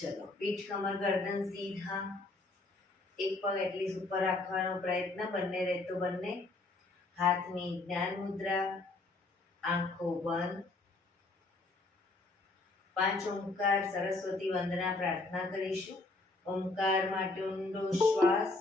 ચલો, પીઠ કમર ગરદન સીધા, એક પગ એટલી ઉપર રાખવાનો પ્રયત્ન, બંને રહેતો બંને. હાથની જ્ઞાન મુદ્રા, આંખો બંધ. 5 ઓમકાર સરસ્વતી વંદના પ્રાર્થના કરીશું. ઓમકાર માટે ઊંડો શ્વાસ.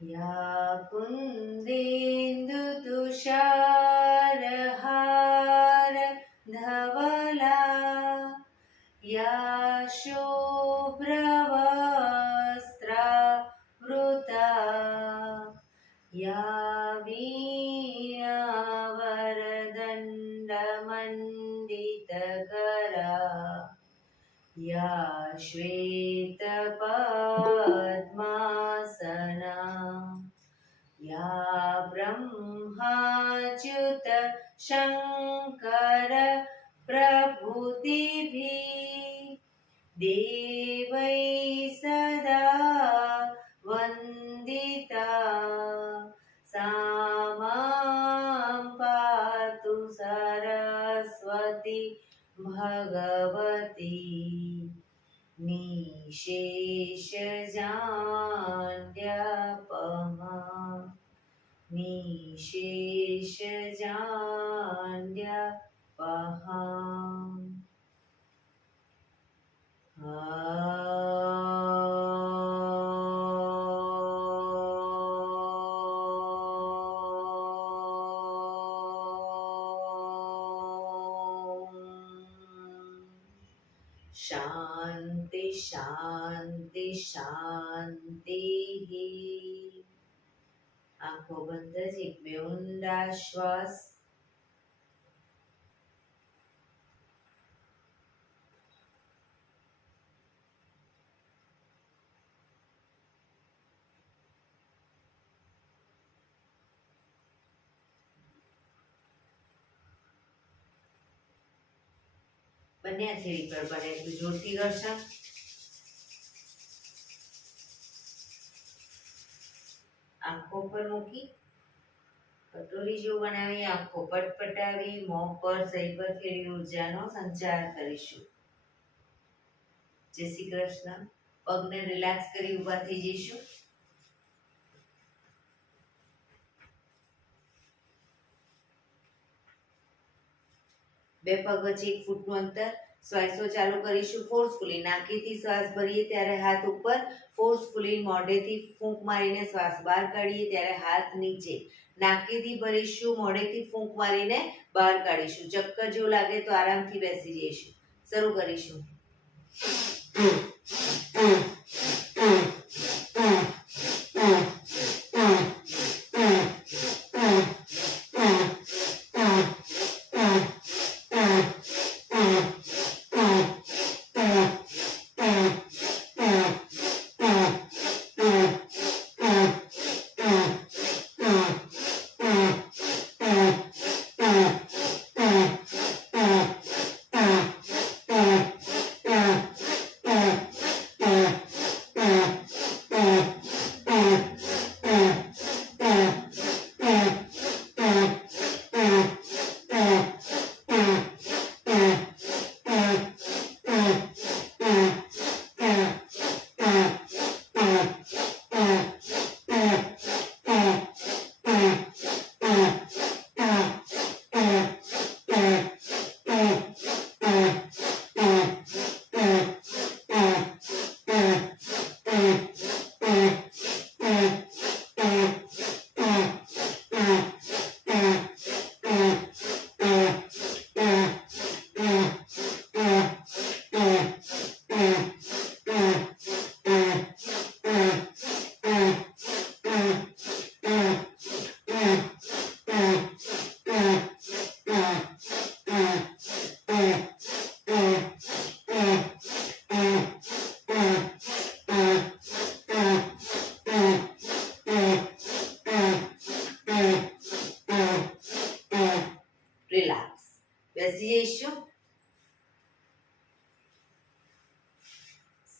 या कुन्देन्दुतुषारहार धवला या शुभ्रवस्त्रावृता या वीणावरदण्डमण्डितकरा या श्वेतपद्मासना या ब्रह्माच्युत शङ्कर प्रभृतिभिः देवै सदा वन्दिता सा मां पातु सरस्वती भगवती निशेषजाड्यपहा निशेषजाड्यपहा शांति शांति शांति। आंखों बंद ज एक बे ऊंडा श्वास। बने हथेળી पर बने એટલું જોરથી ઘર્ષણ। આંખો પર મૂકી કટોરી જેવું બનાવી આંખો પટપટાવી મોં પર સહી પર ફેરવી ઉર્જાનો સંચાર કરીશું। જય શ્રી કૃષ્ણ। પગને રિલેક્સ કરી ઊભા થઈ જઈશું। બે પગ વચ્ચે 1 ફૂટનું અંતર। શ્વાસો ચાલુ કરીશું ફોર્સફુલી। નાકેથી શ્વાસ ભરીએ ત્યારે હાથ ઉપર, ફોર્સફુલી મોઢેથી ફૂંક મારીને શ્વાસ બહાર કાઢીએ ત્યારે હાથ નીચે। નાકેથી ભરીશું, મોઢેથી ફૂંક મારીને બહાર કાઢીશું। ચક્કર જેવું લાગે તો આરામથી બેસી જઈશું। શરૂ કરીશું।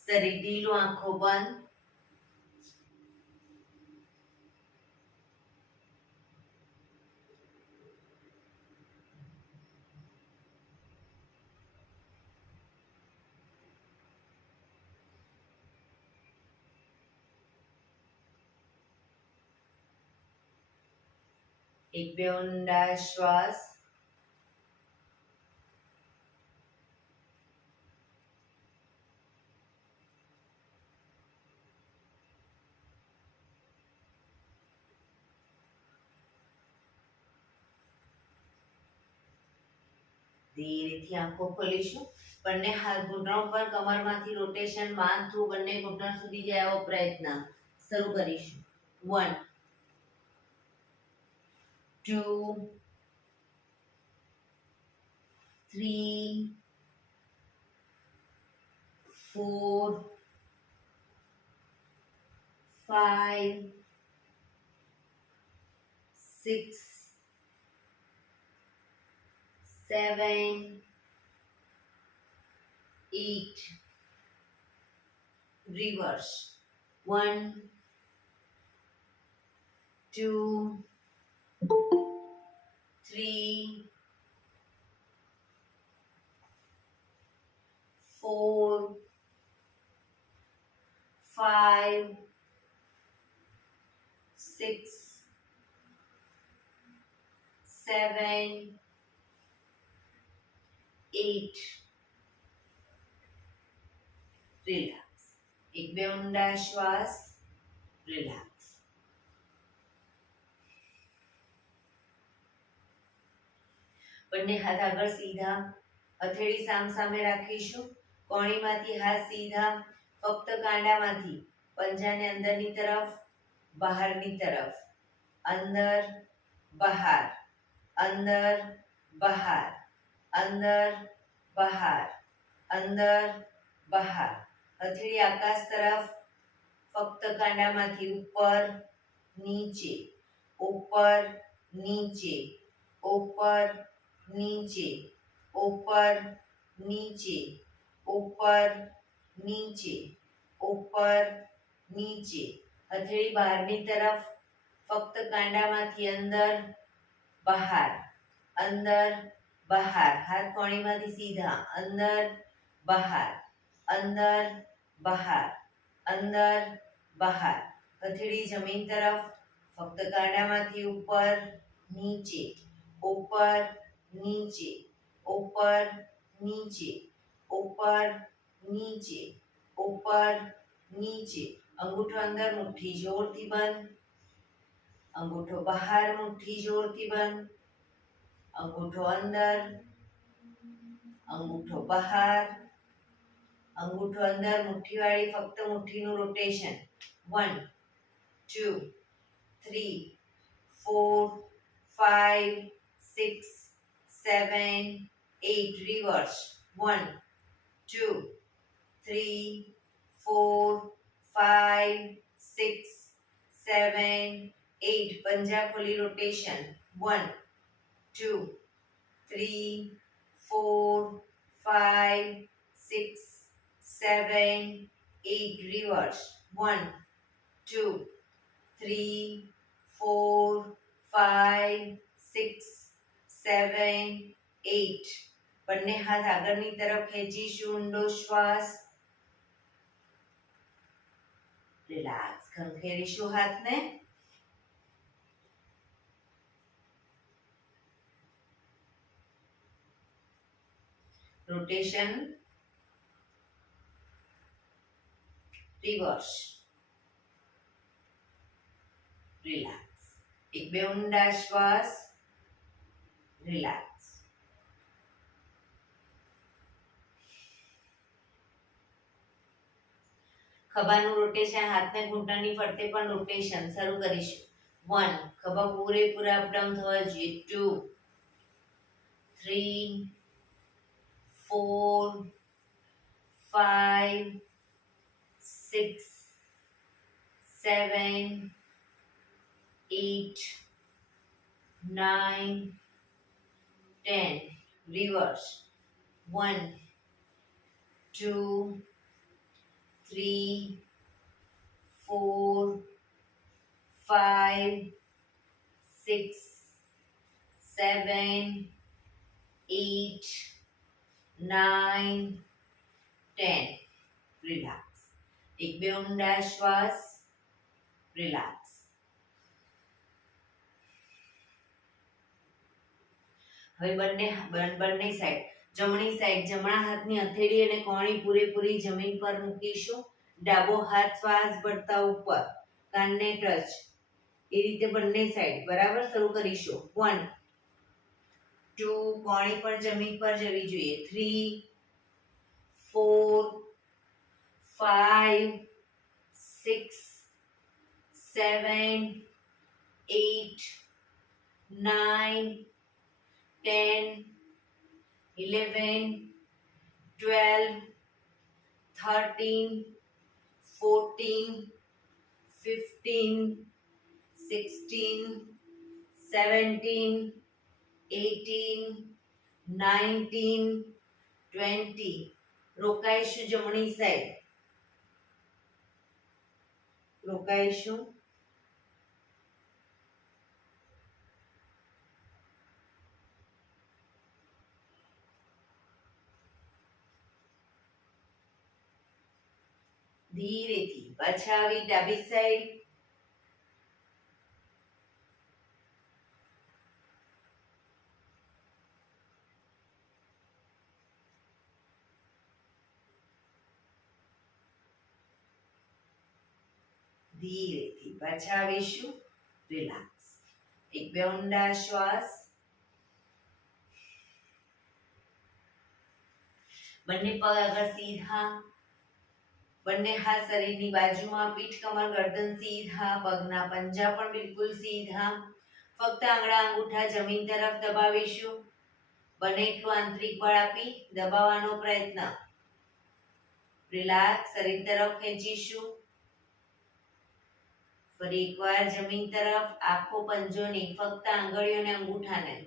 શરીર ઢીલું, આંખો બંધ. એક બે ઊંડા શ્વાસ. ધીરેથી આંખો ખોલીશું. બંને હાથ ઘૂંટણો પર, કમરમાંથી રોટેશન, માથું બંને ઘૂંટણ સુધી જાય એવો પ્રયત્ન. શરૂ કરીશું. 1 2 3 4 5 6 7 8 reverse 1 2 3 4 5 6 7 8 રિલેક્સ. એક બે ઊંડા શ્વાસ. રિલેક્સ. બંને હાથ આગળ સીધા, હથેળી સામસામે રાખીશું. કોણીમાંથી હાથ સીધા, ફક્ત કાંડામાંથી પંજાને અંદરની તરફ, બહારની તરફ. અંદર બહાર, અંદર બહાર, અંદર બહાર, અંદર બહાર. હથેળી આકાશ તરફ, ફક્ત કાંડામાંથી ઉપર નીચે, ઉપર નીચે, ઉપર નીચે, ઉપર નીચે, ઉપર નીચે, ઉપર નીચે. હથેળી બહારની તરફ, ફક્ત કાંડામાંથી અંદર બહાર, અંદર બહાર. હાથ કોણીમાંથી સીધા, અંદર બહાર, અંદર બહાર, અંદર બહાર. હથેળી જમીન તરફ, ફક્ત કાંડામાંથી ઉપર નીચે, ઉપર નીચે, ઉપર નીચે, ઉપર નીચે, ઉપર નીચે. અંગૂઠો અંદર, મુઠ્ઠી જોરથી બંધ. અંગૂઠો બહાર, મુઠ્ઠી જોરથી બંધ. અંગૂઠો અંદર, અંગૂઠો બહાર, અંગૂઠો અંદર. મુઠ્ઠીવાળી ફક્ત મુઠ્ઠીનું રોટેશન. 1 2 3 4 5 6 7 8 reverse 1 2 3 4 5 6 7 8 પંજા ખોલી રોટેશન 1 2 3 4 5 6 7 8 reverse 1 2 3 4 5 6 7 8 બંને હાથ આગળની તરફ ખેંચીશું. ઊંડો શ્વાસ. રિલેક્સ. ખંખેરીશું હાથને. રોટેશન. રિવર્સ. રિલેક્સ. એક બે ઊંડા શ્વાસ. રિલેક્સ. ખભાનું રોટેશન, હાથને ઘૂંટણની ફરતે પણ રોટેશન. શરૂ કરીશું. 1 ખભા પૂરેપૂરા અપડાઉન થવા જોઈએ. 2 3 4 5 6 7 8 9 10 reverse 1 2 3 4 5 6 7 8 9 10 રિલેક્સ એક બે ઊંડા શ્વાસ રિલેક્સ હવે બંને સાઈડ જમણી સાઈડ જમણા હાથની હથેળી અને કોણી પૂરેપૂરી જમીન પર મૂકીશું ડાબો હાથ શ્વાસ ભરતા ઉપર કાનને ટચ એ રીતે બંને સાઈડ બરાબર શરૂ કરીશું 1 2 કોણી પણ જમીન પર જવી જોઈએ 3 4 5 6 7 8 9 10 11 12 13 14 15 16 17 18 19 20 રોકાઈશું જમણી સાઈડ રોકાઈશું ધીરેથી પાછા આવી ડાબી સાઈડ ધીરેથી પાછા આવીશું રિલેક્સ એક બે ઊંડા શ્વાસ બંને પગ આગળ સીધા બંને હાથ શરીરની બાજુમાં પીઠ કમર ગરદન સીધા પગના પંજા પણ બિલકુલ સીધા ફક્ત આંગળા અંગૂઠા જમીન તરફ દબાવીશું બને એટલું આંતરિક બળ આપી દબાવવાનો પ્રયત્ન રિલેક્સ શરીર તરફ ખેંચીશું ફરી એકવાર જમીન તરફ આખો પંજો નહીં ફક્ત આંગળીઓ અને અંગૂઠાને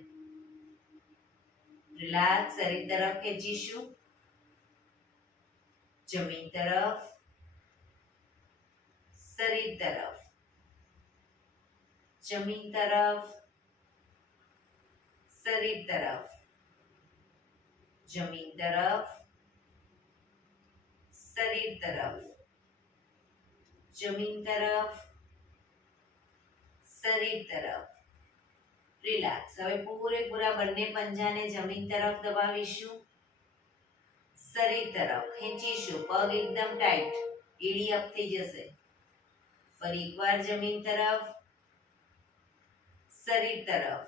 રિલેક્સ શરીર તરફ ખેંચીશું જમીન તરફ શરીર તરફ જમીન તરફ શરીર તરફ જમીન તરફ શરીર તરફ જમીન તરફ શરીર તરફ રિલેક્સ હવે પૂરેપૂરા બંને પંજાને જમીન તરફ દબાવીશું શરીર તરફ ખેંચીશું પગ એકદમ ટાઈટ એડી અપ થઈ જશે ફરી એકવાર જમીન તરફ શરીર તરફ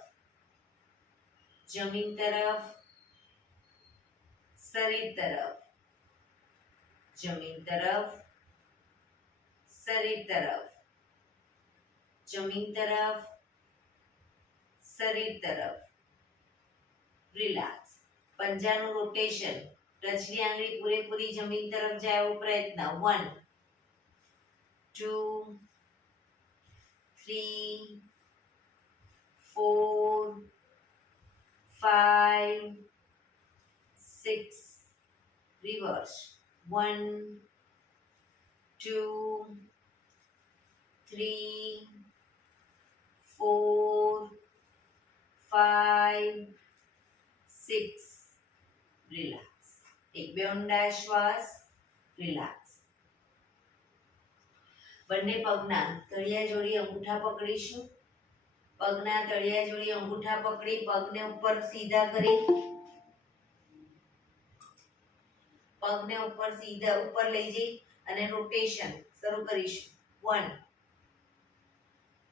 જમીન તરફ શરીર તરફ જમીન તરફ શરીર તરફ જમીન તરફ શરીર તરફ રિલેક્સ પંજાનું રોટેશન ટચની આંગળી પૂરેપૂરી જમીન તરફ જાય એવો પ્રયત્ન 1 2 3 4 5 6 રિવર્સ 1 2 3 4 5 6 રિલેક્સ એક બે ઊંડા શ્વાસ રિલેક્સ બંને પગના તળિયા જોડી અંગૂઠા પકડીશું પગના તળિયા જોડી અંગૂઠા પકડી પગને ઉપર સીધા કરી પગને ઉપર સીધા ઉપર લઈ જઈ અને રોટેશન શરૂ કરીશું 1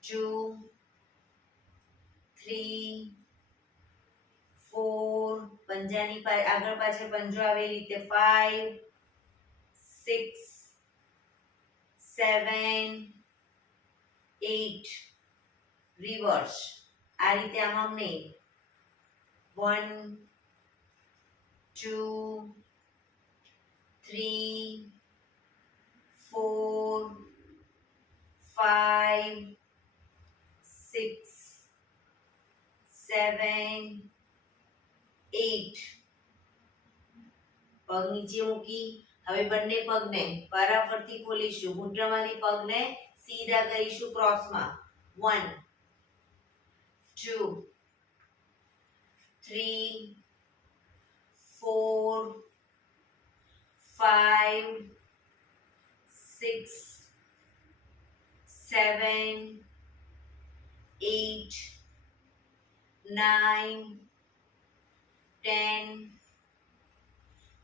2 3 4 પંજાની આગળ પાછળ પંજો આવે એ રીતે 5 6 7 8 રિવર્સ આ રીતે આમ નહીં 1 2 3 4 5 6 7 8 પગ નીચે મૂકી હવે બંને પગને વારાફરતી ખોલીશું. ઘૂંટણમાંથી પગને સીધા કરીશું ક્રોસમાં. 1 2 3 4 5 6 7 8 9 10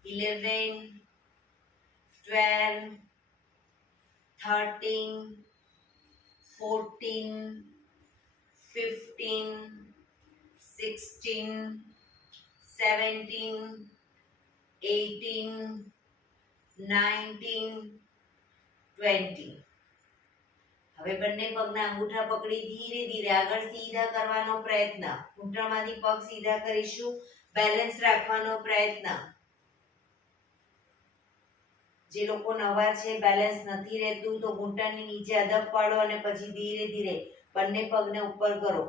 11 12 13 14 15 16 17 18 19 20. હવે બંને પગના અંગૂઠા પકડી ધીરે ધીરે આગળ સીધા કરવાનો પ્રયત્ન. ઘૂંટણમાંથી પગ સીધા કરીશું. બેલેન્સ રાખવાનો પ્રયત્ન. જે લોકો નવા છે, બેલેન્સ નથી રહેતું, તો ઘૂંટણની નીચે અદબ પાડો અને પછી ધીરે ધીરે બંને પગને ઉપર કરો.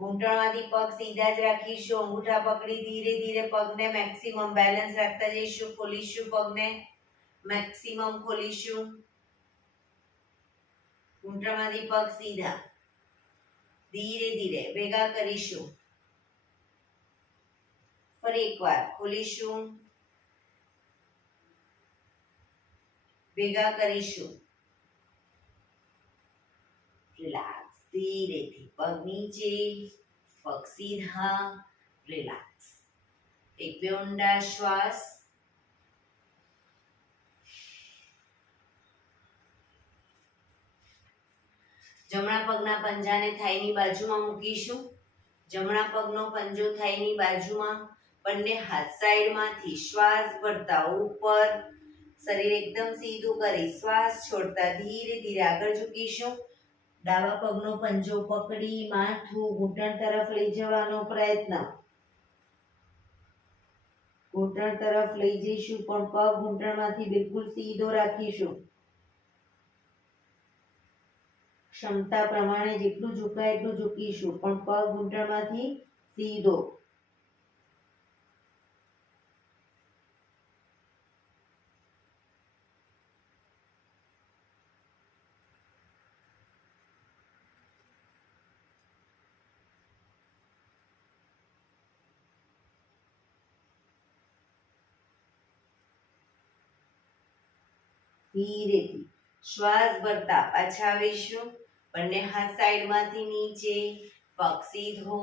ઘૂંટણમાંથી પગ સીધા જ રાખીશું. અંગૂઠા પકડી ધીરે ધીરે પગને મેક્સિમમ બેલેન્સ રાખતા જઈશું. ખોલીશું પગને, મેક્સિમમ ખોલીશું. ઘૂંટણમાંથી પગ સીધા, ધીરે ધીરે ભેગા કરીશું. ફરી એકવાર ખોલીશું, ભેગા કરીશું. રિલેક્સ. ધીરેથી પગ નીચે, પગ સીધા. રિલેક્સ. એક બે ઊંડા શ્વાસ. જમણા પગના પંજાને થાઈની બાજુમાં મૂકીશું. જમણા પગનો પંજો થાઈની બાજુમાં. બંને હાથ સાઈડમાંથી શ્વાસ ભરતા ઉપર. શરીર એકદમ સીધું કરી શ્વાસ છોડતા ધીરે ધીરે આગળ ઝૂકીશું. ડાબા પગનો પંજો પકડી માથું ઘૂંટણ તરફ લઈ જવાનો પ્રયત્ન. ઘૂંટણ તરફ લઈ જઈશું પણ પગ ઘૂંટણમાંથી બિલકુલ સીધો રાખીશું. ક્ષમતા પ્રમાણે જેટલું ઝુકાય એટલું ઝૂકીશું પણ પગ ઘૂંટણમાંથી સીધો. ધીરેથી શ્વાસ ભરતા પાછા આવીશું. બંને હાથ સાઈડમાંથી નીચે, પગ સીધો.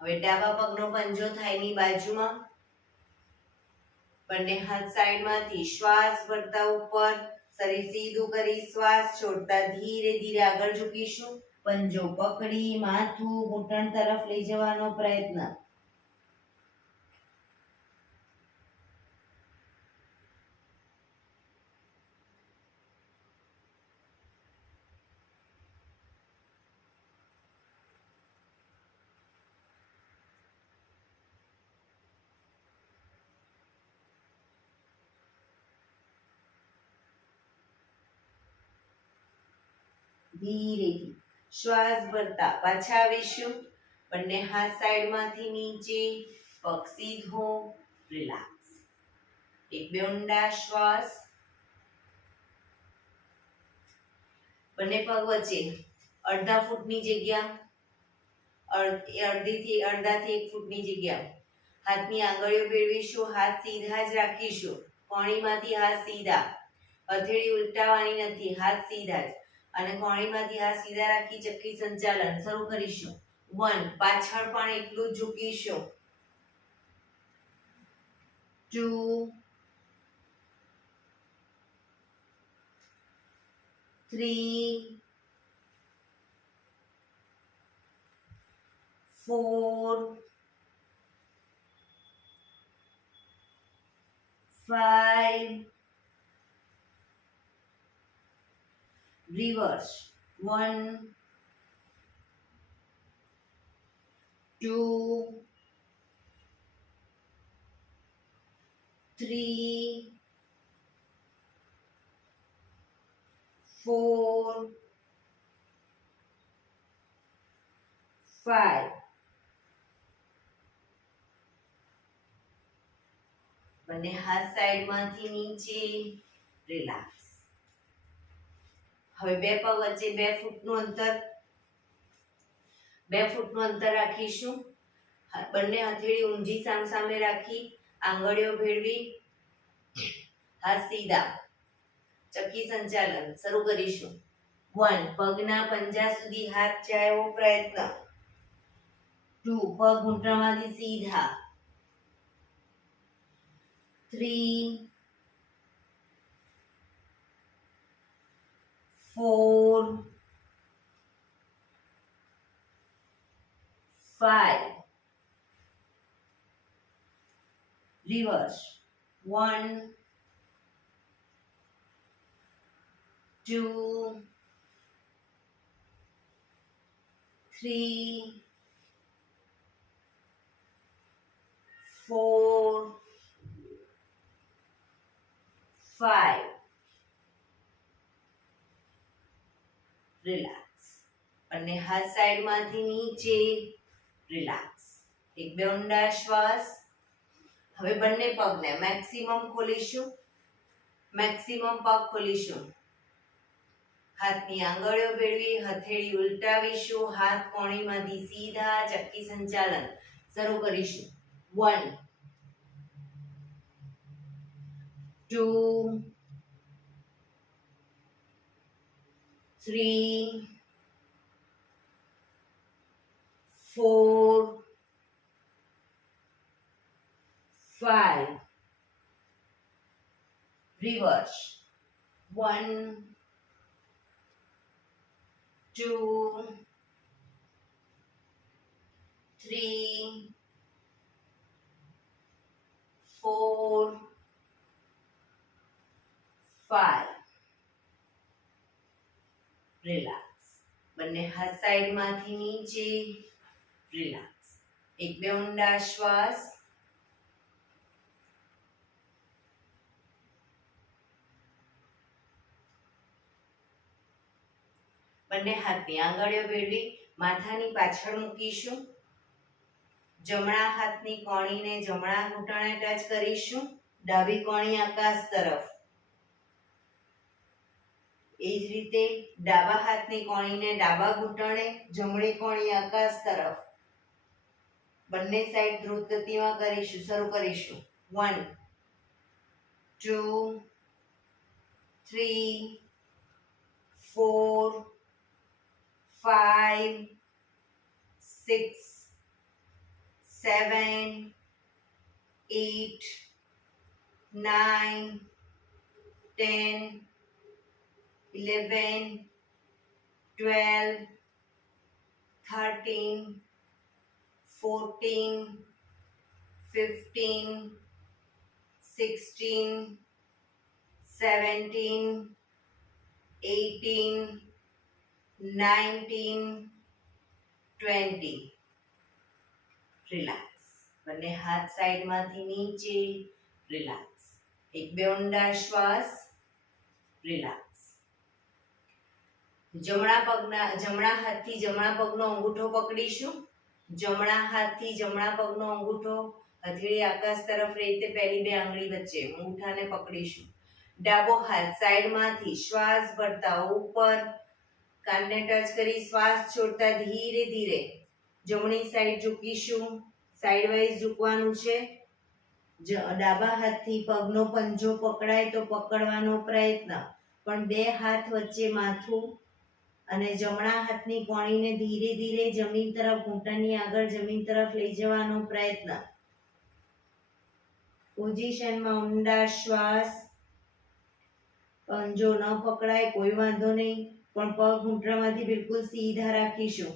હવે ડાબા પગનો પંજો થાઈની બાજુમાં. બંને હાથ સાઈડમાંથી શ્વાસ ભરતા ઉપર. શરીર સીધું કરી શ્વાસ છોડતા ધીરે ધીરે આગળ ઝૂકીશું. પંજો પકડી માથું ઘૂંટણ તરફ લઈ જવાનો પ્રયત્ન. ધીરેથી શ્વાસ ભરતા પાછા આવીશું. બંને હાથ સાઈડમાંથી નીચે, પગ સીધો. રિલેક્સ. એક બે ઊંડા શ્વાસ. બંને પગ વચ્ચે અડધા ફૂટની જગ્યા, અડધાથી 1 ફૂટની જગ્યા. હાથની આંગળીઓ ભેળવીશું. હાથ સીધા જ રાખીશું. કોણીમાંથી હાથ સીધા. હથેળી ઉલટાવવાની નથી, હાથ સીધા જ. અને કોણીમાંથી હાથ સીધા રાખી ચક્કી સંચાલન શરૂ કરીશું. 1 પાછળ પણ એટલું જ ઝૂકીશું. 2 3 4 5 reverse. 1 2 3 4 5. બંને હાથ સાઈડમાંથી નીચે, રિલેક્સ. હવે બે પગ વચ્ચે 2 ફૂટનું અંતર, 2 ફૂટનું અંતર રાખીશું. બંને હથેળી ઊંધી સામસામે રાખી, આંગળીઓ ભેળવી, હાથ સીધા. ચક્કી સંચાલન શરૂ કરીશું. 1 પગના પંજા સુધી હાથ જાય એવો પ્રયત્ન. 2 પગ ઘૂંટણમાંથી સીધા. 3 4 5 રિવર્સ. 1 2 3 4 5 રિલેક્સ. બંને હાથ સાઈડમાંથી નીચે, રિલેક્સ. એક બે ઊંડા શ્વાસ. હવે બંને પગને મેક્સિમમ ખોલીશું, મેક્સિમમ પગ ખોલીશું. હાથની આંગળીઓ ભેળવી, હથેળી ઉલટાવીશું, હાથ કોણીમાંથી સીધા. ચક્કી સંચાલન શરૂ કરીશું. 1 2 3 4 5 રિવર્સ. 1 2 3 4 5 રિલેક્સ. બંને હાથ સાઈડમાંથી નીચે, રિલેક્સ. એક બે ઊંડા શ્વાસ. બંને હાથની આંગળીઓ ભેળવી, માથાની પાછળ મૂકીશું. જમણા હાથની કોણીને જમણા ઘૂંટણે ટચ કરીશું. ડાબી કોણી આકાશ તરફ. એ જ રીતે ડાબા હાથની કોણીને ડાબા ઘૂંટણે, જમણી કોણી આકાશ તરફ. બંને સાઈડ દ્રુત ગતિમાં કરીશું. શરૂ કરીશું. 1 2 3 4 5 6 7 8 9 10 11 12 13 14 15 16 17 18 19 20 રિલેક્સ. બંને હાથ સાઈડમાંથી નીચે, રિલેક્સ. એક બે ઊંડા શ્વાસ. રિલેક્સ. જમણા હાથથી જમણા પગનો અંગૂઠો પકડીશું. જમણા હાથથી જમણા પગનો અંગૂઠો હથેળી આકાશ તરફ રીતે પહેલી બે આંગળી વચ્ચે અંગૂઠાને પકડીશું. ડાબો હાથ સાઈડમાંથી શ્વાસ ભરતા ઉપર કાનને ટચ કરી શ્વાસ છોડતા ધીરે ધીરે જમણી સાઈડ ઝૂકીશું. સાઈડ વાઇઝ ઝૂકવાનું છે. ડાબા હાથથી પગનો પંજો પકડાય તો પકડવાનો પ્રયત્ન, પણ બે હાથ વચ્ચે માથું અને જમણા હાથની કોણીને ધીરે ધીરે જમીન તરફ, ઘૂંટણની આગળ જમીન તરફ લઈ જવાનો પ્રયત્ન. પોઝિશનમાં ઊંડા શ્વાસ. પંજો ન પકડાય કોઈ વાંધો નહીં, પણ પગ ઘૂંટણમાંથી બિલકુલ સીધા રાખીશું.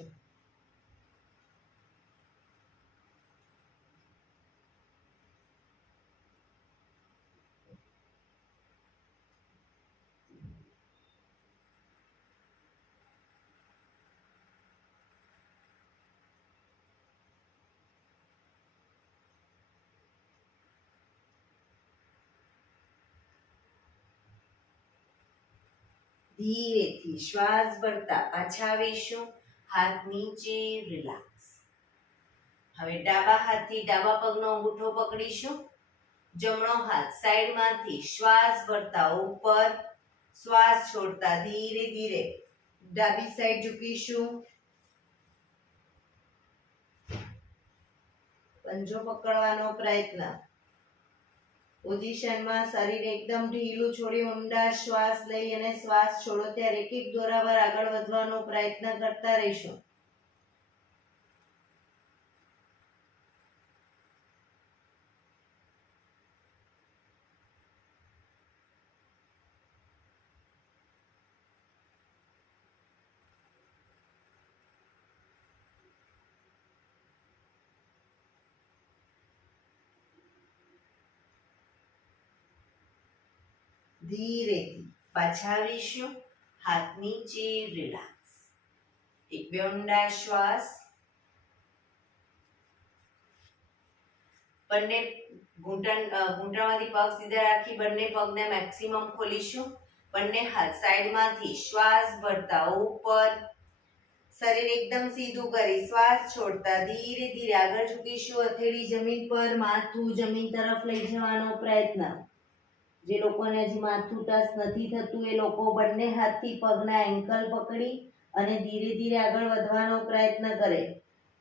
ધીરેથી શ્વાસ ભરતા પાછા આવીશું. હાથ નીચે, રિલેક્સ. હવે ડાબા હાથથી ડાબા પગનો અંગૂઠો પકડીશું. જમણો હાથ સાઈડમાંથી શ્વાસ ભરતા ઉપર, શ્વાસ છોડતા ધીરે ધીરે ડાબી સાઈડ ઝૂકીશું. પંજો પકડવાનો પ્રયત્ન. પોઝિશનમાં શરીર એકદમ ઢીલું છોડી ઊંડા શ્વાસ લઈ અને શ્વાસ છોડો ત્યારે એક એક દોરાવાર આગળ વધવાનો પ્રયત્ન કરતા રહીશું. ધીરેથી પાછા આવીશું. હાથ નીચે, રિલેક્સ. એક બે ઊંડા શ્વાસ. બંને ઘૂંટણમાંથી પગ સીધા રાખી બંને પગને મેક્સિમમ ખોલીશું. બંને હાથ સાઈડમાંથી શ્વાસ ભરતા ઉપર, શરીર એકદમ સીધું કરી શ્વાસ છોડતા ધીરે ધીરે આગળ ઝૂકીશું. હથેળી જમીન પર, માથું જમીન તરફ લઈ જવાનો પ્રયત્ન. જે લોકોને હજી માથું ટચ નથી થતું એ લોકો બંને હાથથી પગના એન્કલ પકડી અને ધીરે ધીરે આગળ વધવાનો પ્રયત્ન કરે,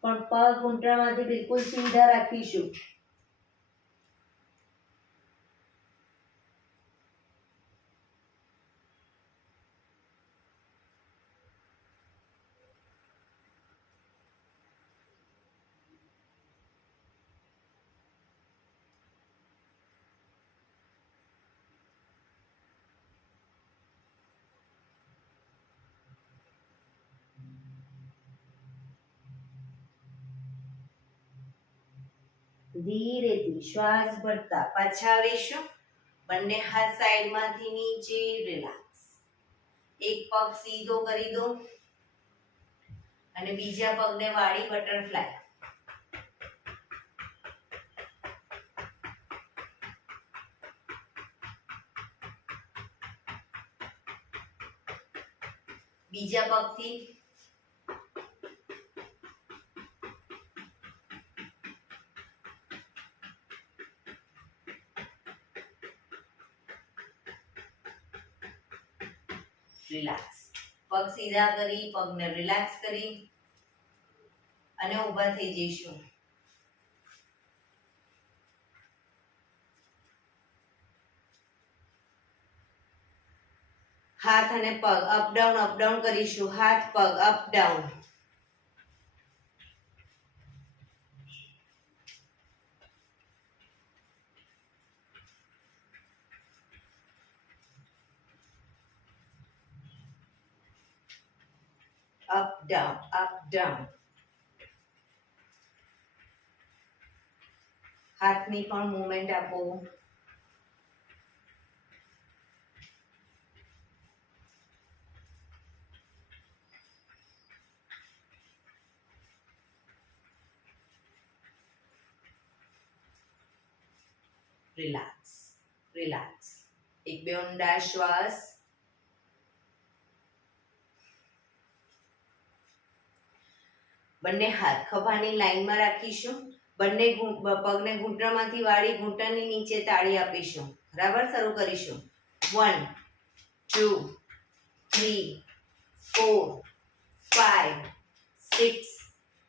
પણ પગ ઘૂંટણમાંથી બિલકુલ સીધા રાખીશું. ધીરેથી શ્વાસ ભરતા પાછા આવીશું. બંને હાથ સાઈડમાંથી નીચે, રિલેક્સ. એક પગ સીધો કરી દો અને બીજા પગને વાળી બટરફ્લાય. બીજા પગથી રિલેક્સ. પગ સીધા કરી પગને રિલેક્સ કરી અને ઊભા થઈ જઈશું. હાથ અને પગ અપ ડાઉન કરીશું. હાથ પગ અપ ડાઉન. Up down. હાથની પણ મૂવમેન્ટ આપો. રિલેક્સ. એક બે ઊંડા શ્વાસ. બંને હાથ ખભાની લાઈનમાં રાખીશું. બંને પગને ઘૂંટણમાંથી વાળી ઘૂંટણની નીચે તાળી આપીશું. બરાબર, શરૂ કરીશું. 1 2 3 4 5 6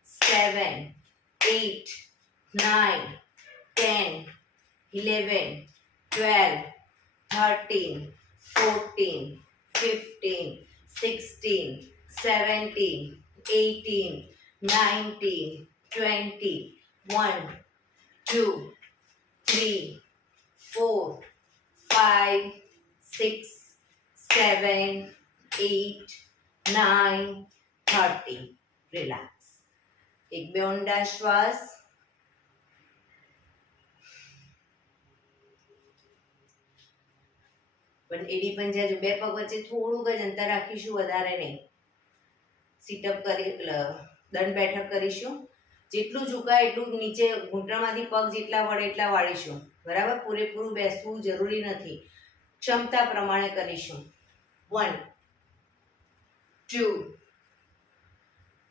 7 8 9 10 11 12 13 14 15 16 17 18 19 20 1 2 3 4 5 6 7 8 9 30. રિલેક્સ. એક બે ઊંડા શ્વાસ. પણ એડી પંજા જો બે પગ વચ્ચે થોડુંક જ અંતર રાખીશું, વધારે નહીં. સીટઅપ કરી દંડ બેઠક કરીશું. જેટલું ઝુકાય એટલું નીચે ઘૂંટણમાંથી પગ જેટલા વળે એટલા વાળીશું. બરાબર, પૂરેપૂરું બેસવું જરૂરી નથી, ક્ષમતા પ્રમાણે કરીશું. 1 2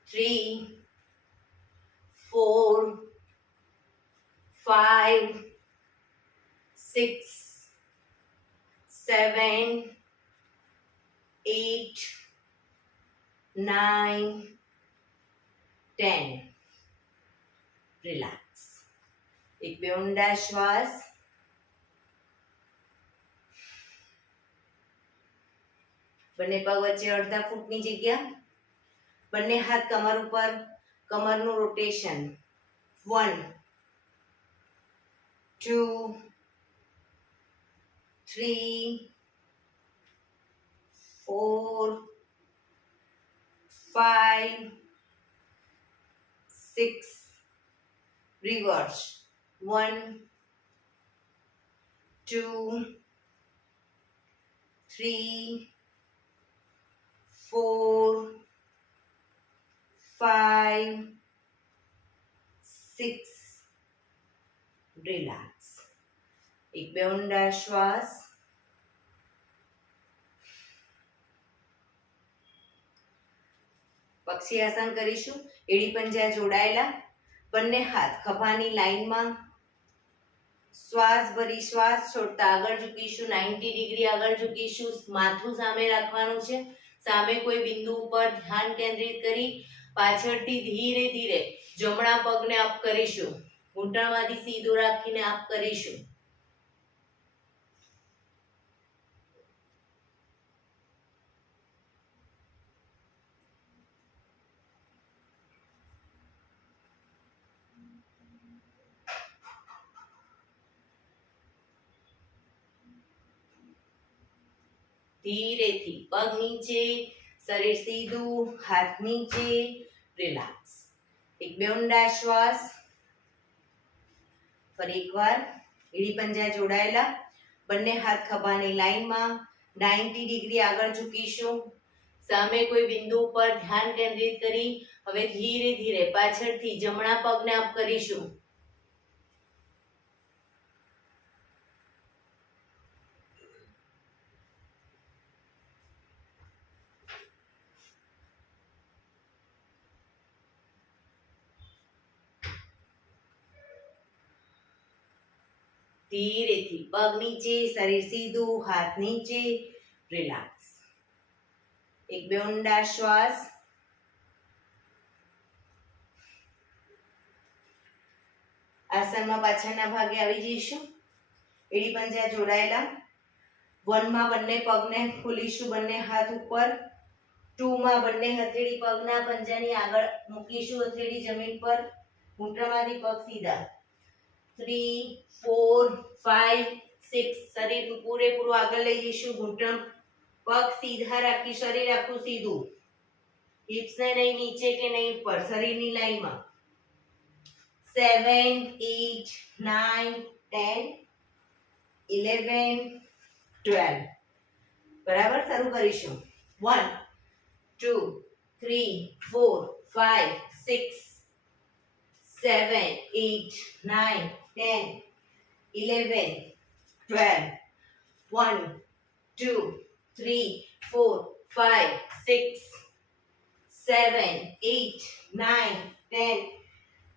3 4 5 6 7 8 9 10 રિલેક્સ. એક બે ઊંડા શ્વાસ. બંને પગ વચ્ચે અડધા ફૂટની જગ્યા. બંને હાથ કમર ઉપર, કમરનું રોટેશન. 1 2 3 4 5 6 રિવર્સ. 1 2 3 4 5 6 રિલેક્સ. એક બે ઊંડા શ્વાસ. પક્ષી આસન કરીશું. એડી પંજા જોડાયેલા, બંને હાથ ખભાની લાઈનમાં. શ્વાસ ભરી શ્વાસ છોડતા આગળ ઝૂકીશું. 90 ડિગ્રી આગળ ઝૂકીશું. માથું સામે રાખવાનું છે. સામે કોઈ બિંદુ ઉપર ધ્યાન કેન્દ્રિત કરી પાછળથી ધીરે ધીરે જમણા પગને અપ કરીશું. ઘૂંટણમાંથી સીધો રાખીને અપ કરીશું. ધીરેથી પગ નીચે, શરીર સીધું, હાથ નીચે. રિલેક્સ. એક બે ઊંડા શ્વાસ. ફરી એકવાર એડી પંજા જોડાયેલા, બંને હાથ ખભાની લાઈનમાં. 90 ડિગ્રી આગળ ઝૂકીશું. સામે કોઈ બિંદુ પર ધ્યાન કેન્દ્રિત કરી હવે ધીરે ધીરે પાછળથી જમણા પગને અપ કરીશું. ધીરેથી પગ નીચે, શરીર સીધું, હાથ નીચે. રિલેક્સ. એક બે ઊંડા શ્વાસ. આસનમાં પાછળના ભાગે આવી જઈશું. એડી પંજા જોડાયેલા, 1 માં બંને પગને ખોલીશું, બંને હાથ ઉપર. 2 માં બંને હથેળી પગના પંજાની આગળ મૂકીશું, હથેળી જમીન પર, ઘૂંટણમાંથી પગ સીધા. 3 4 5 6 શરીર પૂરેપૂરું આગળ લઈ જઈશું. ઘૂંટણ પગ સીધા રાખી, શરીર આખું સીધું. હિપ્સને નહીં નીચે કે નહીં ઉપર, શરીરની લાઈનમાં. 7 8 9 10 11 12 બરાબર. શરૂ કરીશું. 1 2 3 4 5 6 7 8 9 10 11 12 1 2 3 4 5 6 7 8 9 10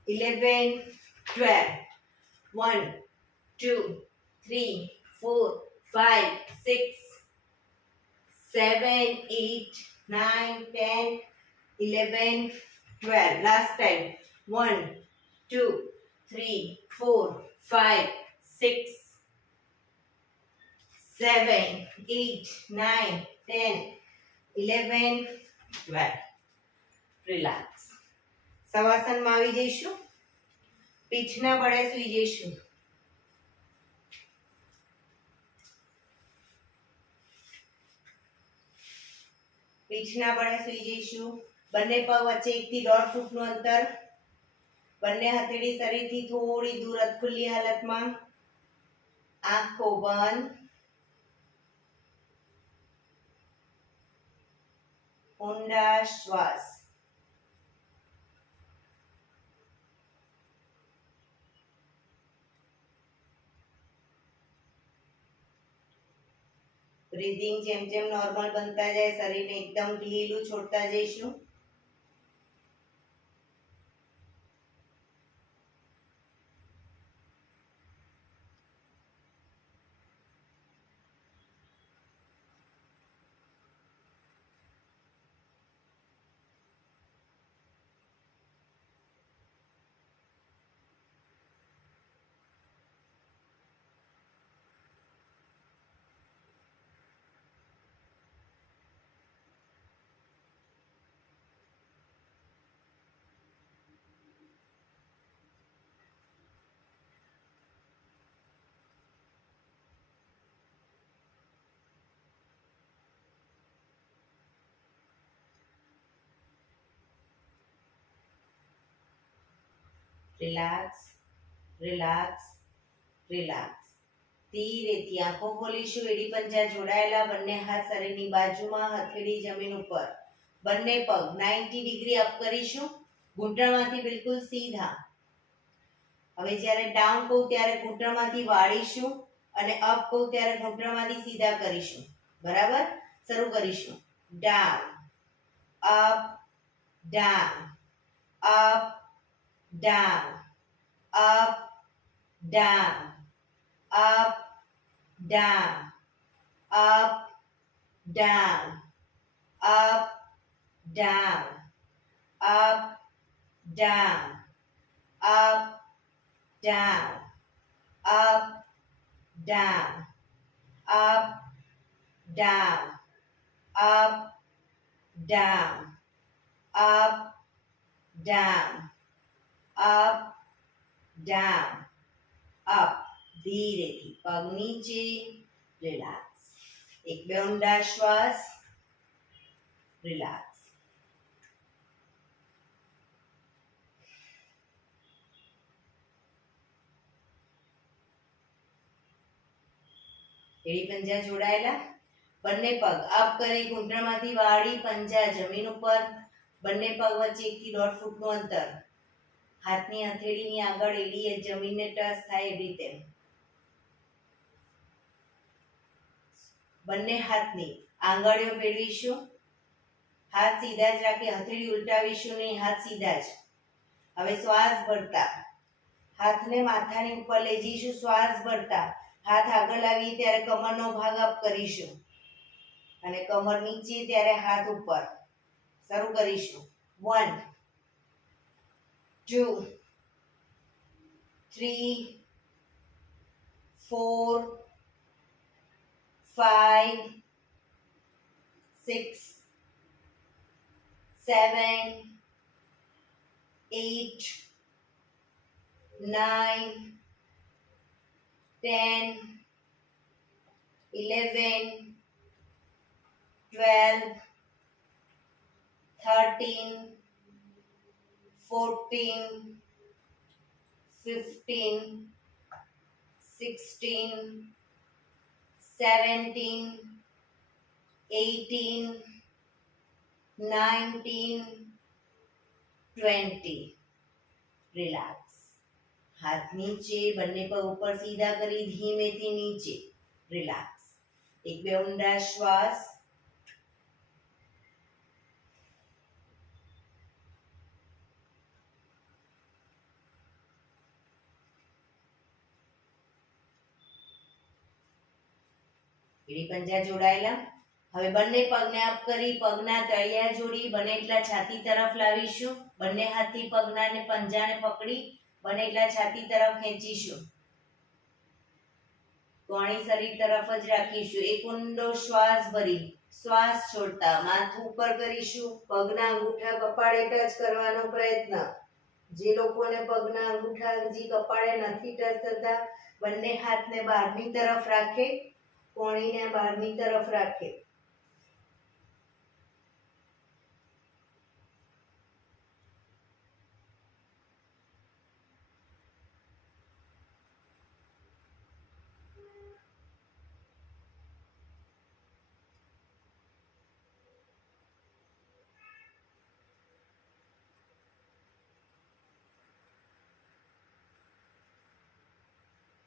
11 12 1 2 3 4 5 6 7 8 9 10 11 12 last time 1 2 3 4 5 6 7 8 9 10 11 12 રિલેક્સ. શવાસનમાં આવી જઈશું. પીઠના બળે સૂઈ જઈશું. પીઠના બળે સૂઈ જઈશું. બંને પગ વચ્ચે 1 થી 1.5 ફૂટનું અંતર. બંને હથેળી શરીરથી થોડી દૂર ખુલ્લી હાલતમાં. આંખો બંધ. ઊંડા શ્વાસ. બ્રીધિંગ જેમ જેમ નોર્મલ બનતા જાય, શરીરને એકદમ ઢીલું છોડતા જઈશું. Relax, relax, relax. ધીરેથી આંખો ખોલીશું. એડી પંજા જોડાયેલા, બંને હાથ શરીરની બાજુમાં, હથેળી જમીન ઉપર. બંને પગ 90 ડિગ્રી અપ કરીશું, ઘૂંટણમાંથી બિલકુલ સીધા. હવે જ્યારે ડાઉન કહું ત્યારે ઘૂંટણમાંથી વાળીશું અને અપ કહું ત્યારે ઘૂંટણમાંથી સીધા કરીશું. બરાબર? શરૂ કરીશું. Down, up, down, up, down, up, down, up, down, up, down, up, down, up, down, up, down, up, down, up, down, up, down, up, down, up, down, up. ધીરેથી પગ નીચે, રિલેક્સ. એક બે ઊંડા શ્વાસ, રિલેક્સ. એડી પંજા જોડાયેલા, બંને પગ અપ કરી ઘૂંટણમાંથી વાળી, પંજા જમીન ઉપર. બંને પગ વચ્ચે 1 થી 1.5 ફૂટનું અંતર. હાથની હથેળીની આગળ એડી જમીનને ટચ થાય એ રીતે. બંને હાથની આંગળીઓ ભેળવીશું. હાથ સીધા જ રાખી, હથેળી ઉલટાવીશું નહીં, હાથ સીધા જ. હવે શ્વાસ ભરતા હાથને માથાની ઉપર લઈ જઈશું. શ્વાસ ભરતા હાથ આગળ લાવીએ ત્યારે કમરનો ભાગ અપ કરીશું અને કમર નીચે ત્યારે હાથ ઉપર. શરૂ કરીશું. 1 2 3 4 5 6 7 8 9 10 11 12 13 14 15 16 17 18 19 20. રિલેક્સ. હાથ નીચે, બંને પગ ઉપર સીધા કરી ધીમેથી નીચે. રિલેક્સ. એક બે ઊંડા શ્વાસ. એડી પંજા જોડાયેલા. હવે બંને પગને અપ કરી પગના તળિયા જોડી બને એટલા છાતી તરફ લાવીશું. બંને હાથથી પગના અને પંજાને પકડી બને એટલા છાતી તરફ ખેંચીશું. કોણી શરીર તરફ જ રાખીશું. એક ઊંડો શ્વાસ ભરી શ્વાસ છોડતા માથું ઉપર કરીશું. પગના અંગૂઠા કપાળે ટચ કરવાનો પ્રયત્ન. જે લોકોને પગના અંગૂઠા હજી કપાળે નથી ટચ થતા, બંને હાથને બહારની તરફ રાખે, કોણીને બહારની તરફ રાખે.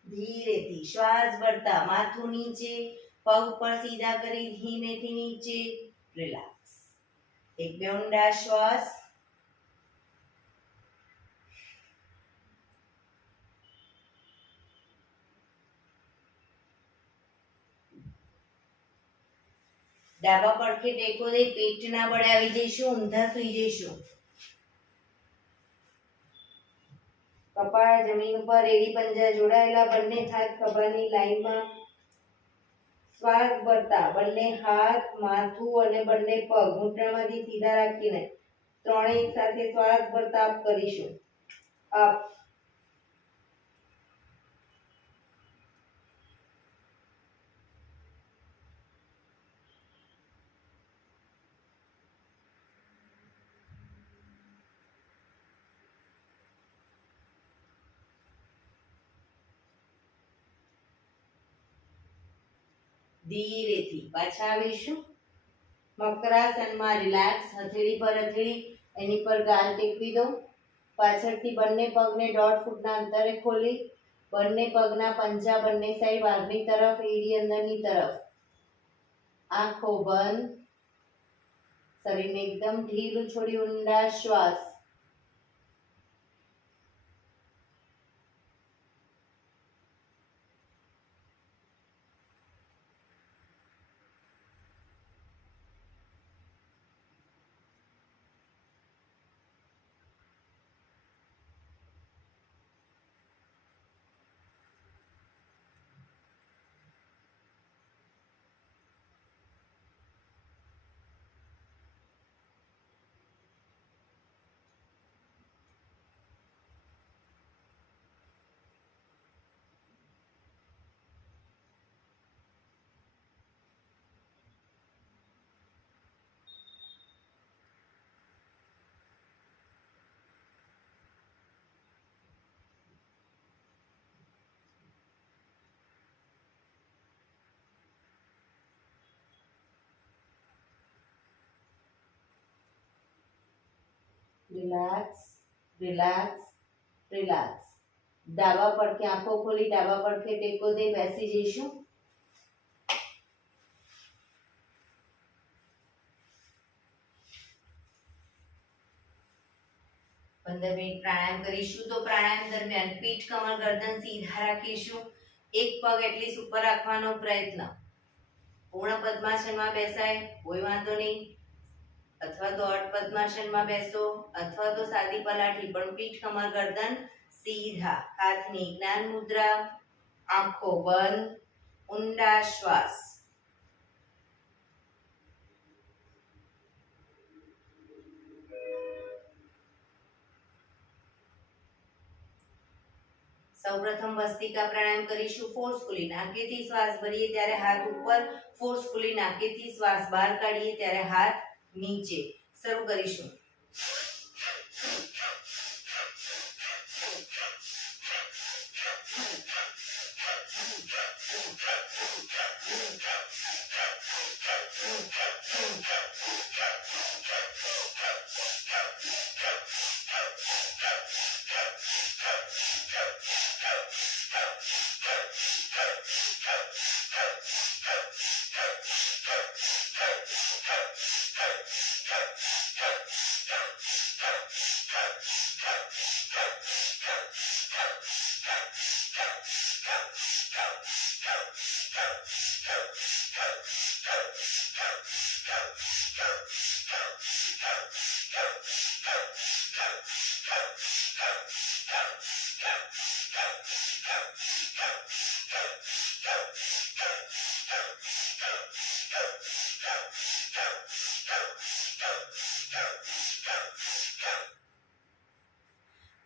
ધીરેથી શ્વાસ ભરતા માથું નીચે, પગ પર સીધા કરી ધીમેથી નીચે. રિલેક્સ. એક બે ઊંડા શ્વાસ. ડાબા પડખે ટેકો દઈ પેટના બળે આવી જઈશું, ઊંધા સુઈ જઈશું. કપાળ જમીન પર, એડી પંજા જોડાયેલા, બંને હાથ ખભાની લાઈનમાં. શ્વાસ ભરતા બંને હાથ, માથું અને બંને પગ ઘૂંટણમાંથી સીધા રાખીને ત્રણેય એક સાથે શ્વાસ ભરતા અપ કરીશું. અપ. ધીરેથી પાછા આવીશું. મકરાસનમાં રિલેક્સ, હથેળી પર હથેળી, એની પર ગાલ ટેકવી દો. પાછળથી બંને પગને 1.5 ફૂટના અંતરે ખોલી બંને પગના પંજા બંને સાઈડ વાઘની તરફ, એડી અંદરની તરફ. આંખો બંધ. શરીરને એકદમ ઢીલું છોડી ઊંડા શ્વાસ. Relax, relax, relax. ડાબા પડખે આંખો ખોલી ડાબા પડખે ટેકો દે બેસી જઈશું. 15 મિનિટ પ્રાણાયામ કરીશું. તો પ્રાણાયામ દરમિયાન પીઠ, કમર, ગરદન સીધા રાખીશું. એક પગ એટલીસ્ટ ઉપર રાખવાનો પ્રયત્ન. પૂર્ણ પદ્માસનમાં બેસાય કોઈ વાંધો નહીં, અથવા તો અર્ધ પદ્માસનમાં બેસો, અથવા તો સાદી પલાઠી, પણ પીઠ, કમર, ગરદન સીધા. હાથની જ્ઞાન મુદ્રા, આંખો બંધ, ઊંડા શ્વાસ. સૌપ્રથમ ભસ્ત્રિકા પ્રાણાયામ કરીશું. ફોર્સફુલી નાકેથી શ્વાસ ભરીએ ત્યારે હાથ ઉપર, ફોર્સફુલી નાકેથી શ્વાસ બહાર કાઢીએ ત્યારે હાથ નીચે. શરૂ કરીશું.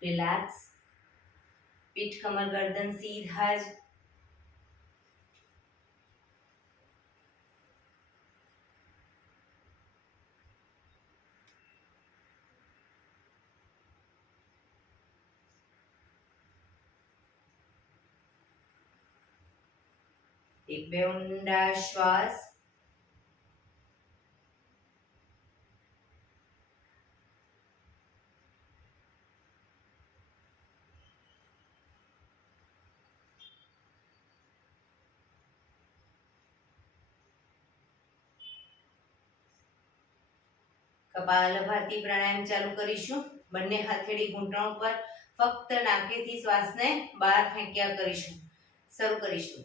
રિલેક્સ. પીઠ, કમર, ગરદન સીધા જ. એક બે ઊંડા શ્વાસ. કપાલભાતિ પ્રાણાયામ ચાલુ કરીશું. બંને હથેળી ઘૂંટણ ઉપર, ફક્ત નાકેથી શ્વાસને બહાર ફેંક્યા કરીશું. શરૂ કરીશું.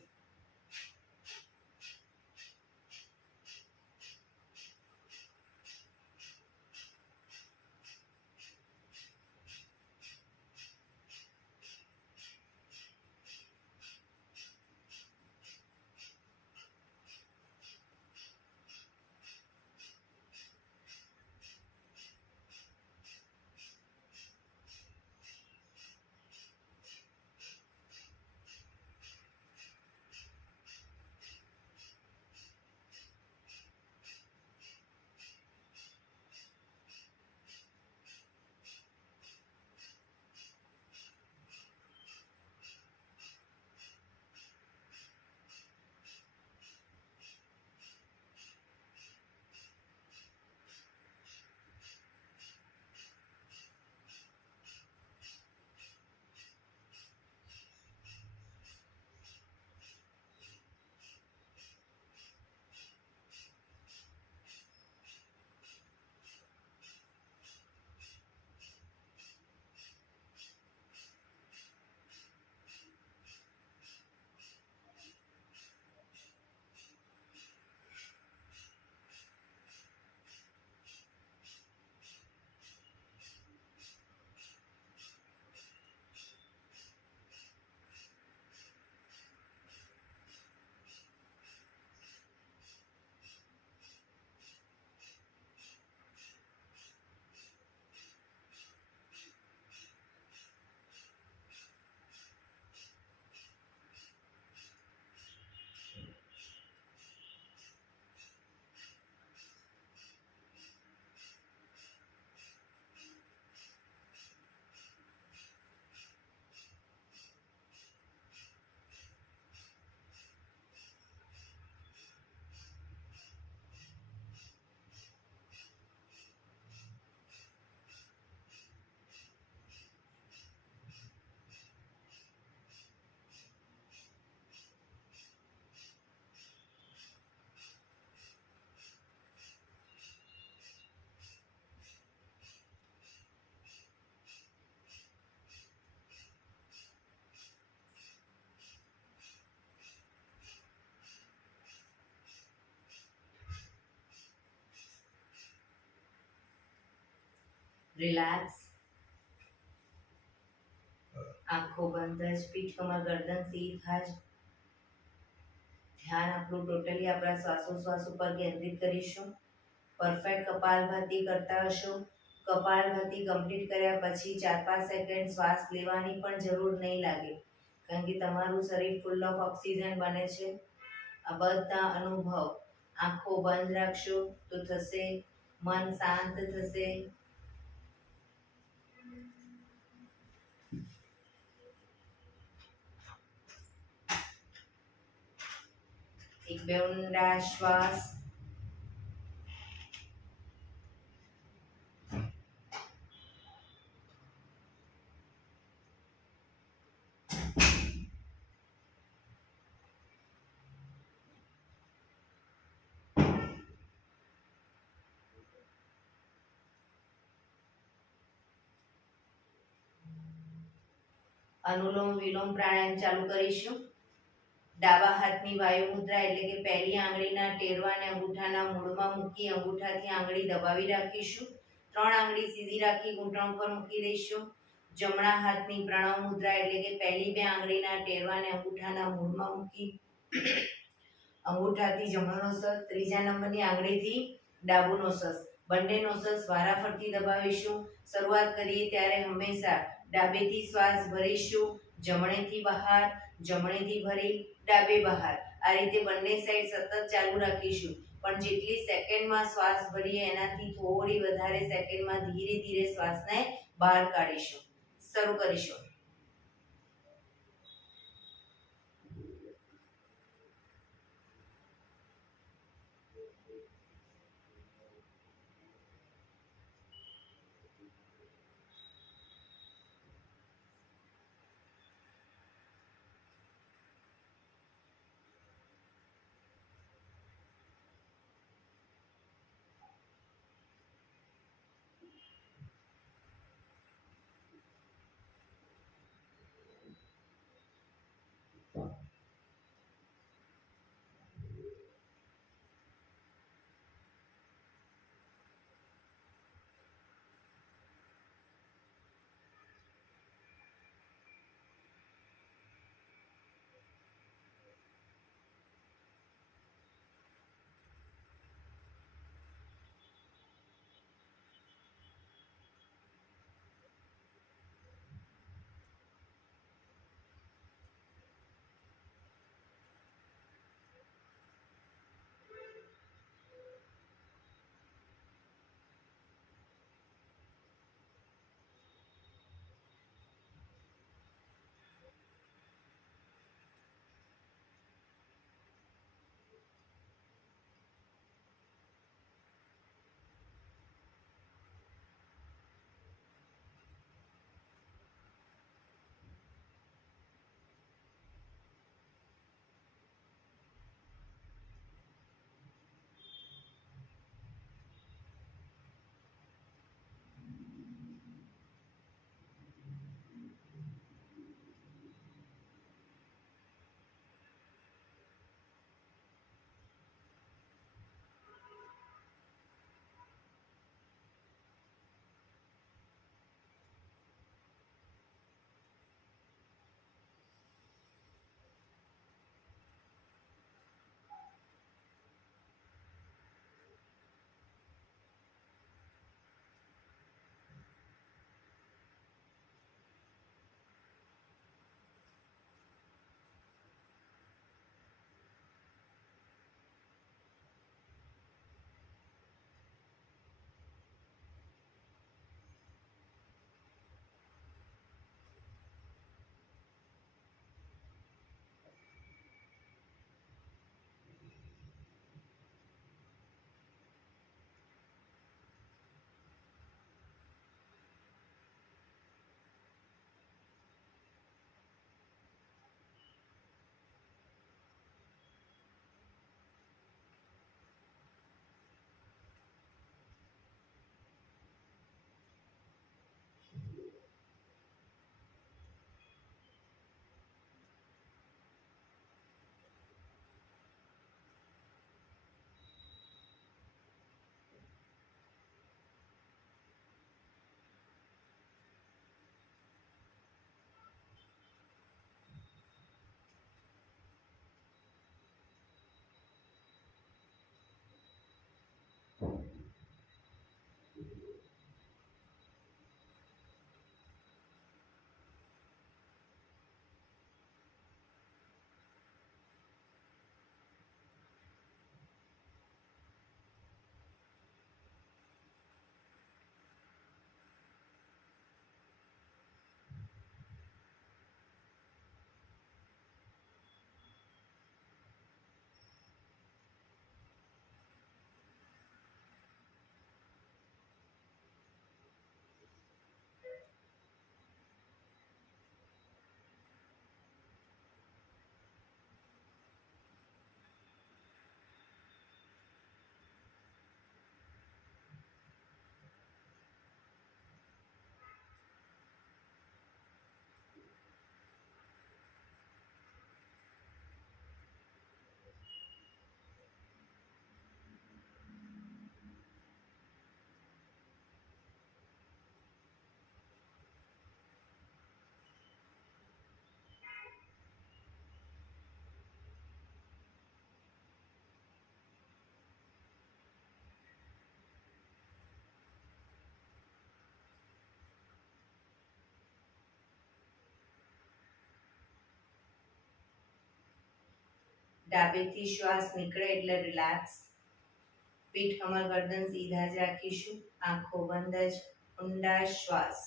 રિલેક્સ. આંખો બંધ જ, પીઠ કમર ગરદન સીધા જ. ધ્યાન આપણું ટોટલી આપણા શ્વાસોશ્વાસ ઉપર કેન્દ્રિત કરીશું. પરફેક્ટ કપાલભાતિ કરતા હશો. કપાલભાતિ કમ્પ્લીટ કર્યા પછી 4-5 સેકન્ડ શ્વાસ લેવાની પણ જરૂર નહીં લાગે, કારણ કે તમારું શરીર ફૂલ ઓફ ઓક્સિજન બને છે. આ બધા અનુભવ આંખો બંધ રાખશો તો થશે, મન શાંત થશે. એક બે ઊંડા શ્વાસ. અનુલોમ વિલોમ પ્રાણાયામ ચાલુ કરીશું. ડાબા હાથની વાયુ મુદ્રા એટલે કે પહેલી આંગળીના ટેરવાને અંગૂઠાના મૂળમાં મૂકી અંગૂઠાથી આંગળી દબાવી રાખીશું. 3 આંગળી સીધી રાખી ઘૂંટણ પર મૂકી દઈશું. જમણા હાથની પ્રણવ મુદ્રા એટલે કે પહેલી 2 આંગળીના ટેરવાને અંગૂઠાના મૂળમાં મૂકી અંગૂઠાથી જમણો નોસસ, ત્રીજા નંબરની આંગળીથી ડાબુ નોસસ, બંને નોસસ વારાફરતી દબાવીશું. શરૂઆત કરીએ ત્યારે હંમેશા ડાબેથી શ્વાસ ભરીશું, જમણેથી બહાર, જમણેથી ભરી ડાબે બહાર. આ રીતે બંને સાઈડ સતત ચાલુ રાખીશું. પણ જેટલી સેકન્ડમાં શ્વાસ ભરીએ એનાથી થોડી વધારે સેકન્ડમાં ધીરે ધીરે શ્વાસને બહાર કાઢીશું. શરૂ કરીશું. ડાબેથી શ્વાસ નીકળે એટલે રિલેક્સ. પીઠ કમર ગરદન સીધા જ રાખીશું. આંખો બંધ જ ઊંડા શ્વાસ.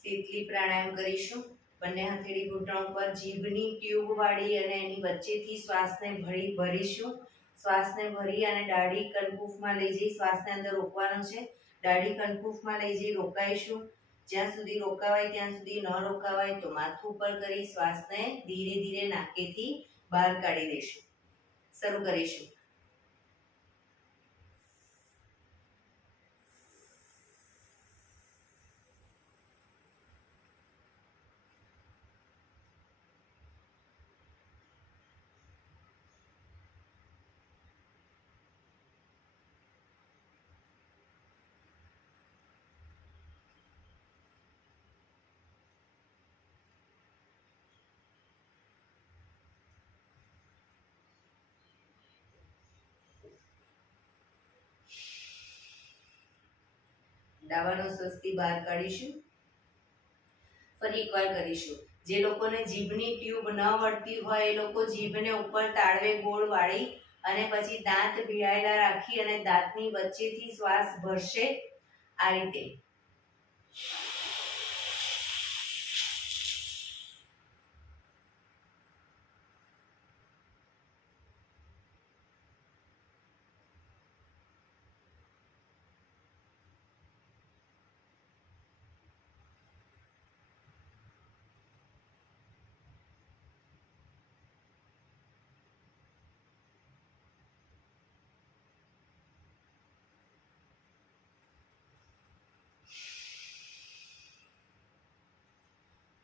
શીતલી પ્રાણાયામ કરીશું. બંને હથેળી ઘૂંટણ ઉપર જીભની ટ્યુબ વાળી અને એની વચ્ચેથી શ્વાસને ભરીશું. શ્વાસને ભરી અને દાઢી કનકુફમાં લઈ જઈ શ્વાસને અંદર રોકવાનો છે. દાઢી કનકુફમાં લઈ જઈ રોકાઈશું. જ્યાં સુધી રોકાવાય ત્યાં સુધી ન રોકાવાય તો માથું ઉપર કરી શ્વાસને ધીરે ધીરે નાકેથી બહાર કાઢી દઈશું. શરૂ કરીશું. દાવાનો સ્વસ્તિ બહાર કાઢીશું. ફરી એકવાર કરીશું. જે લોકોને જીભની ટ્યુબ ન વળતી હોય એ લોકો જીભને ઉપર તાળવે ગોળ વાળી અને પછી દાંત ભીડાયેલા રાખી અને દાંતની વચ્ચેથી શ્વાસ ભરશે. આ રીતે.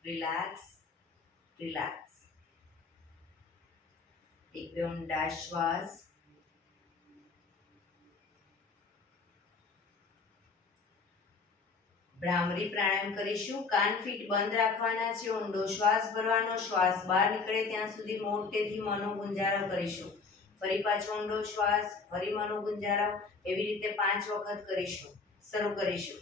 Relax, relax. એક બે ઊંડા શ્વાસ. ભ્રામરી પ્રાણાયામ કરીશું. કાન ફીટ બંધ રાખવાના છે. ઊંડો શ્વાસ ભરવાનો. શ્વાસ બહાર નીકળે ત્યાં સુધી મોટેથી મનોગુંજારો કરીશું. ફરી પાછો ઊંડો શ્વાસ. ફરી મનોગુંજારો. એવી રીતે 5 વખત કરીશું. શરૂ કરીશું.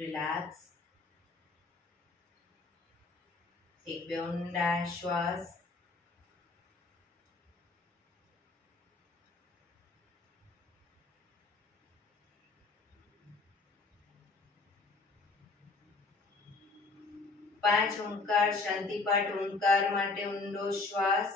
રિલેક્સ. એક બે ઊંડા શ્વાસ. પાંચ ઓમકાર શાંતિપાઠ. ઓમકાર માટે ઊંડો શ્વાસ.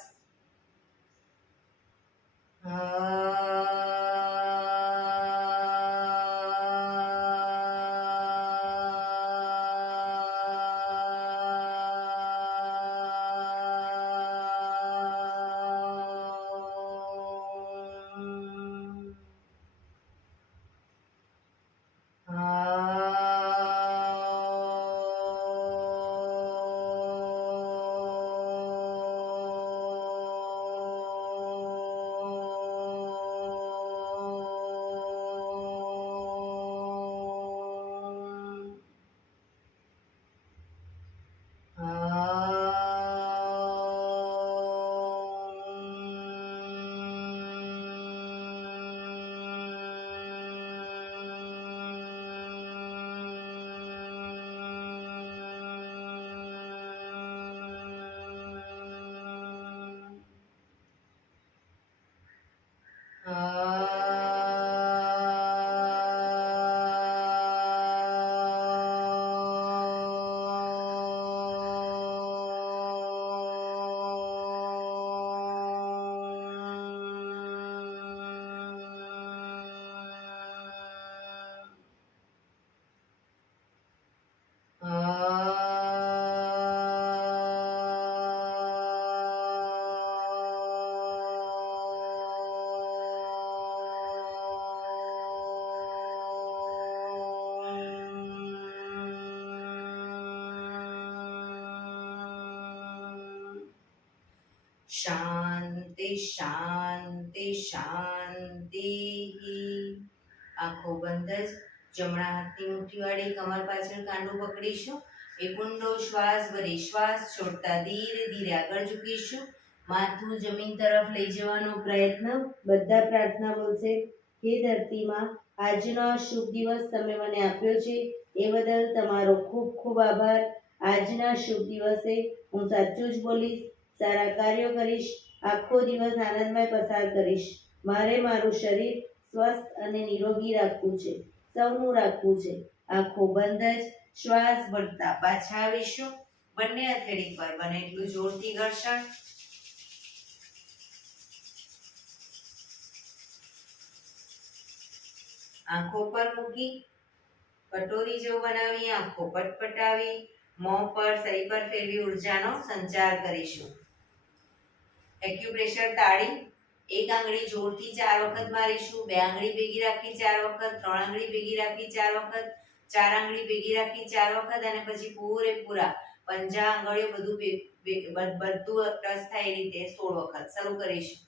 શાંતિ શાંતિ શાંતિ. આંખો બંધ જ જમણા હાથની મુઠ્ઠી વાળી કમર પાછળ કાંડું પકડીશું. એક ઊંડો શ્વાસ ભરી શ્વાસ છોડતા ધીરે ધીરે આગળ ઝૂકીશું. માથું જમીન તરફ લઈ જવાનો પ્રયત્ન. બધા પ્રાર્થના બોલશે. હે ધરતીમાં, આજનો આ શુભ દિવસ તમે મને આપ્યો છે એ બદલ તમારો ખૂબ ખૂબ આભાર. આજના શુભ દિવસે હું સાચું જ બોલીશ, સારા કાર્યો કરીશ, આખો દિવસ આનંદમય પસાર કરીશ. મારે મારું શરીર સ્વસ્થ અને નિરોગી રાખવું છે, સૌનું રાખવું છે. આંખો બંધ જ શ્વાસ ભરતા પાછા આવીશું. બંને હથેળી પર બને એટલું જોરથી ઘર્ષણ. આંખો પર મૂકી કટોરી જેવું બનાવી આંખો પટપટાવી મોં પર શરીર પર ફેરવી ઉર્જાનો સંચાર કરીશું. એક્યુપ્રેશર તાળી. એક આંગળી જોરથી 4 વખત મારીશું. 2 આંગળી ભેગી રાખી 4 વખત, 3 આંગળી ભેગી રાખી 4 વખત, 4 આંગળી ભેગી રાખી 4 વખત અને પછી પૂરેપૂરા પંજા આંગળીઓ બધું ટચ થાય એ રીતે 16 વખત. શરૂ કરીશું.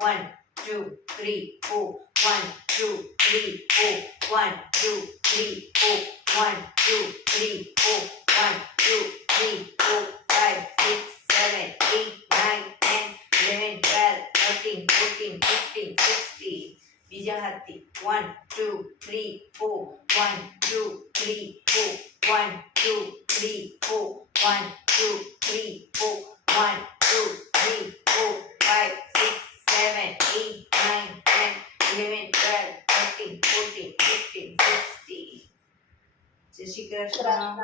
1 2 3 4 1 2 3 4 1 2 3 4 1 2 3 4 1 2 3 4 5 6 7 8 9 10 11 12 13 14 15 16. બીજા હાથથી 1 2 3 4 1 2 3 4 1 2 3 4 1 2 3 4 1 2 3 4 5 6 7 8 9 10 11 12 13 14 15 16. જય શ્રી કૃષ્ણ.